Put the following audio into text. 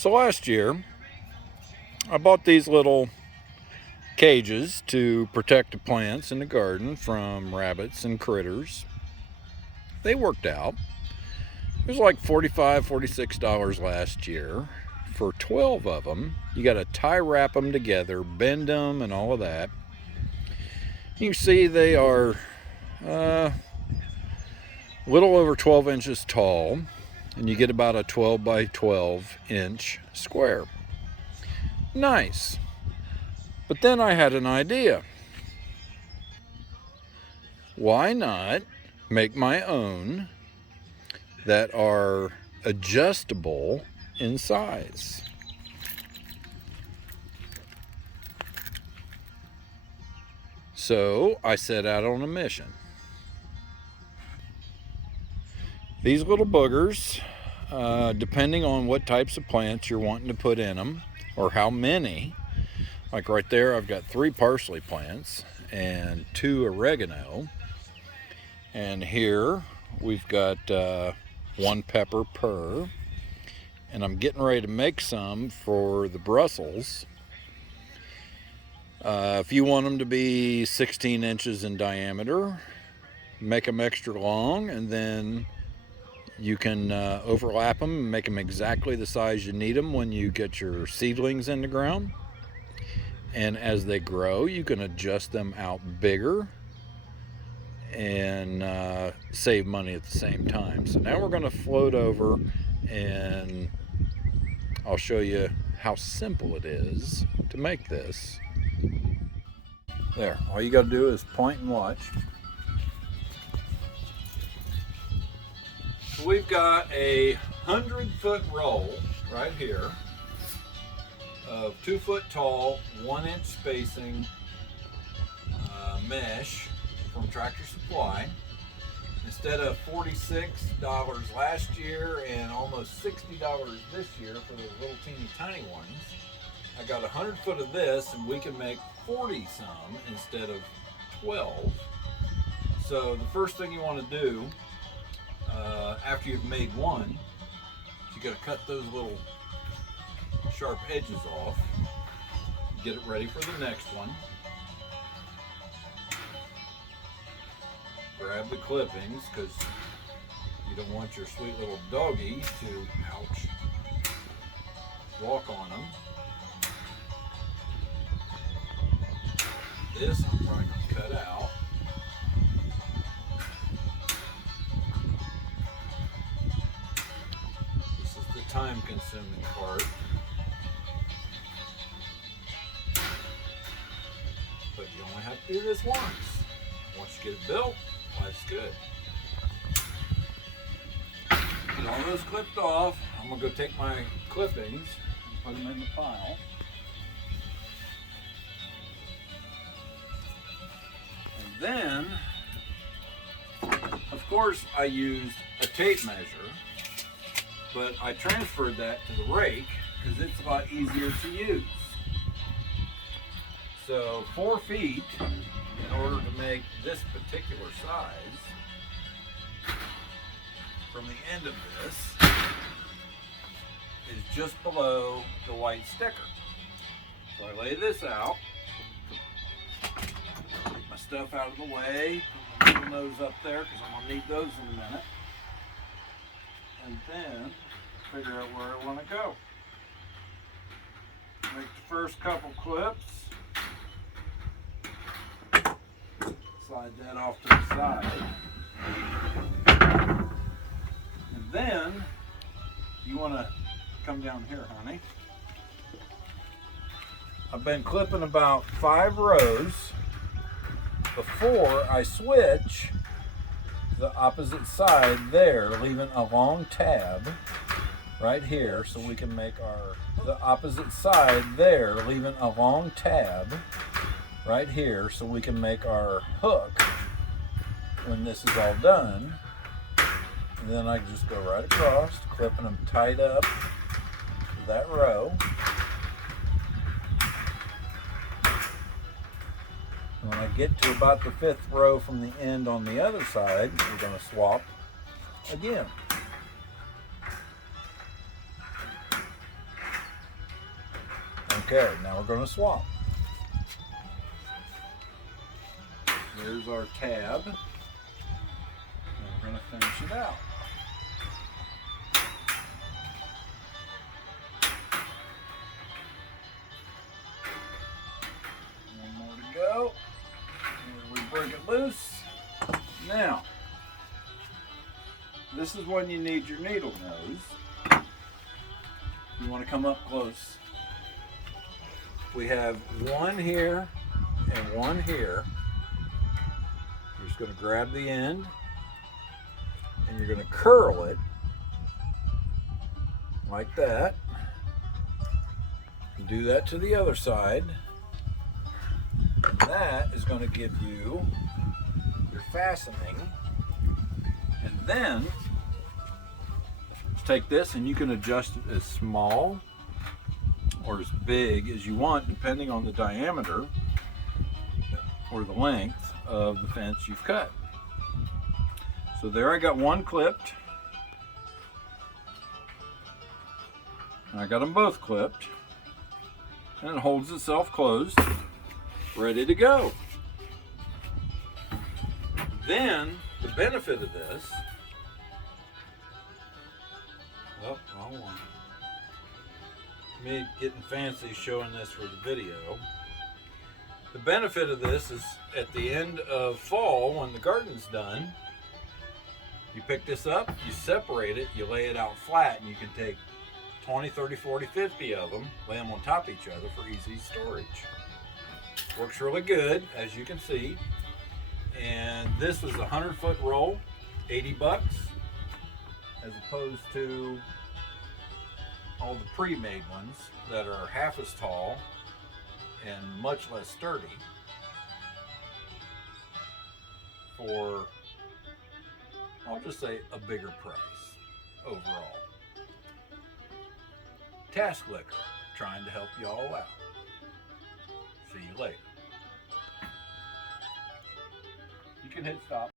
So last year, I bought these little cages to protect the plants in the garden from rabbits and critters. They worked out. It was like $45, $46 last year for 12 of them. You got to tie wrap them together, bend them, and all of that. You can see they are a little over 12 inches tall, and you get about a 12 by 12 inch square. Nice. But then I had an idea. Why not make my own that are adjustable in size? So I set out on a mission. These little boogers, depending on what types of plants you're wanting to put in them or how many, like right there I've got 3 parsley plants and 2 oregano, and here we've got 1 pepper per, and I'm getting ready to make some for the Brussels. If you want them to be 16 inches in diameter, make them extra long, and then you can overlap them and make them exactly the size you need them when you get your seedlings in the ground. And as they grow, you can adjust them out bigger and save money at the same time. So now we're going to float over and I'll show you how simple it is to make this. There, all you got to do is point and watch. So we've got a 100-foot roll right here of 2 foot tall, 1 inch spacing mesh from Tractor Supply. Instead of $46 last year and almost $60 this year for those little teeny tiny ones, I got 100 foot of this, and we can make 40 some instead of 12. So the first thing you want to do after you've made one is you got to cut those little sharp edges off, get it ready for the next one. Grab the clippings because you don't want your sweet little doggy to, ouch, walk on them. This I'm probably going to cut out. This is the time consuming part. But you only have to do this once. Once you get it built, life's good. Get all those clipped off. I'm going to go take my clippings and put them in the pile. And then, of course, I used a tape measure, but I transferred that to the rake because it's a lot easier to use. So 4 feet in order to make this particular size from the end of this is just below the white sticker. So I lay this out, get my stuff out of the way, put those up there because I'm going to need those in a minute, and then figure out where I want to go. Make the first couple clips. Slide that off to the side. And then you want to come down here, honey. I've been clipping about 5 rows before I switch the opposite side there, leaving a long tab right here so we can make the opposite side there, leaving a long tab right here so we can make our hook when this is all done. And then I just go right across, clipping them tight up to that row. And when I get to about the 5th row from the end on the other side, we're going to swap again. Okay, now we're going to swap. There's our tab. And we're going to finish it out. One more to go. Here we break it loose. Now, this is when you need your needle nose. You want to come up close. We have one here and one here. You're just going to grab the end and you're going to curl it like that. And do that to the other side. And that is going to give you your fastening. And then take this and you can adjust it as small or as big as you want depending on the diameter or the length of the fence you've cut. So there I got one clipped. I got them both clipped. And it holds itself closed, ready to go. Then the benefit of this, oh, wrong one. Me getting fancy showing this for the video. The benefit of this is at the end of fall, when the garden's done, you pick this up, you separate it, you lay it out flat, and you can take 20, 30, 40, 50 of them, lay them on top of each other for easy storage. Works really good, as you can see. And this is a 100-foot roll, 80 bucks, as opposed to all the pre-made ones that are half as tall and much less sturdy for, I'll just say, a bigger price overall. TaskLicker, trying to help you all out. See you later. You can hit stop.